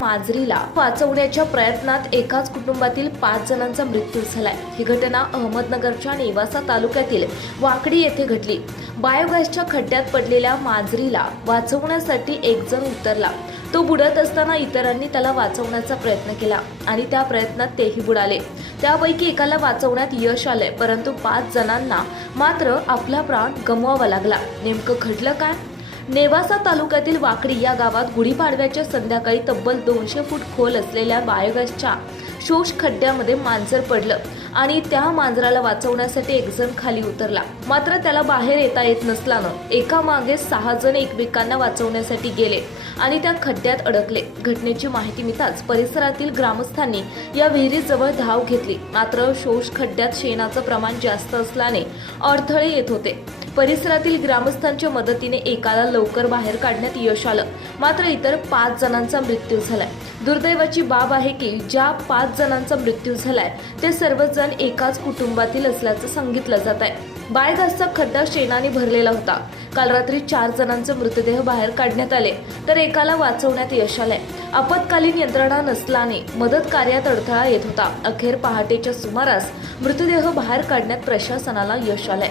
माजरीला वाचवण्याच्या प्रयत्नात एकाच कुटुंबातील पाच जणांचा मृत्यू झालाय. ही घटना अहमदनगरच्या नेवासा तालुक्यातील वाकडी येथे घडली. बायोगॅसच्या खड्ड्यात पडलेल्या माजरीला वाचवण्यासाठी एक जण उतरला. तो बुडत असताना इतरांनी त्याला वाचवण्याचा प्रयत्न केला आणि त्या प्रयत्नात तेही बुडाले. त्यापैकी एकाला वाचवण्यात यश आलंय परंतु पाच जणांना मात्र आपला प्राण गमवावा लागला. नेमकं घडलं काय? नेवासा तालुक्यातील वाकडी या गावात गुढीपाडव्याच्या संध्याकाळी तब्बल दोनशे फूट खोल असलेल्या बायोगॅसच्या शोष खड्ड्यामध्ये मांजर पडलं आणि त्या मांजराला वाचवण्यासाठी एक जण खाली उतरला. मात्र त्याला बाहेर येता येत नसल्यानं एका मागे सहा जण एकमेकांना वाचवण्यासाठी गेले आणि त्या खड्ड्यात अडकले. घटनेची माहिती मिळताच परिसरातील ग्रामस्थांनी या विहिरीजवळ धाव घेतली. मात्र शोष खड्ड्यात शेणाचं प्रमाण जास्त असल्याने अडथळे येत होते. परिसरातील ग्रामस्थांच्या मदतीने एकाला लवकर बाहेर काढण्यात यश आलं. मात्र इतर पाच जणांचा मृत्यू झालाय. दुर्दैवाची बाब आहे की ज्या पाच जणांचा मृत्यू झालाय ते सर्वजण एकाच कुटुंबातील असल्याचं सांगितलं जात आहे. बायगासचा खड्डा शेणाने भरलेला होता. काल रात्री चार जणांचे मृतदेह बाहेर काढण्यात आले तर एकाला वाचवण्यात यश आलंय. आपत्कालीन यंत्रणा नसल्याने मदत कार्यात अडथळा येत होता. अखेर पहाटेच्या सुमारास मृतदेह बाहेर काढण्यात प्रशासनाला यश आलंय.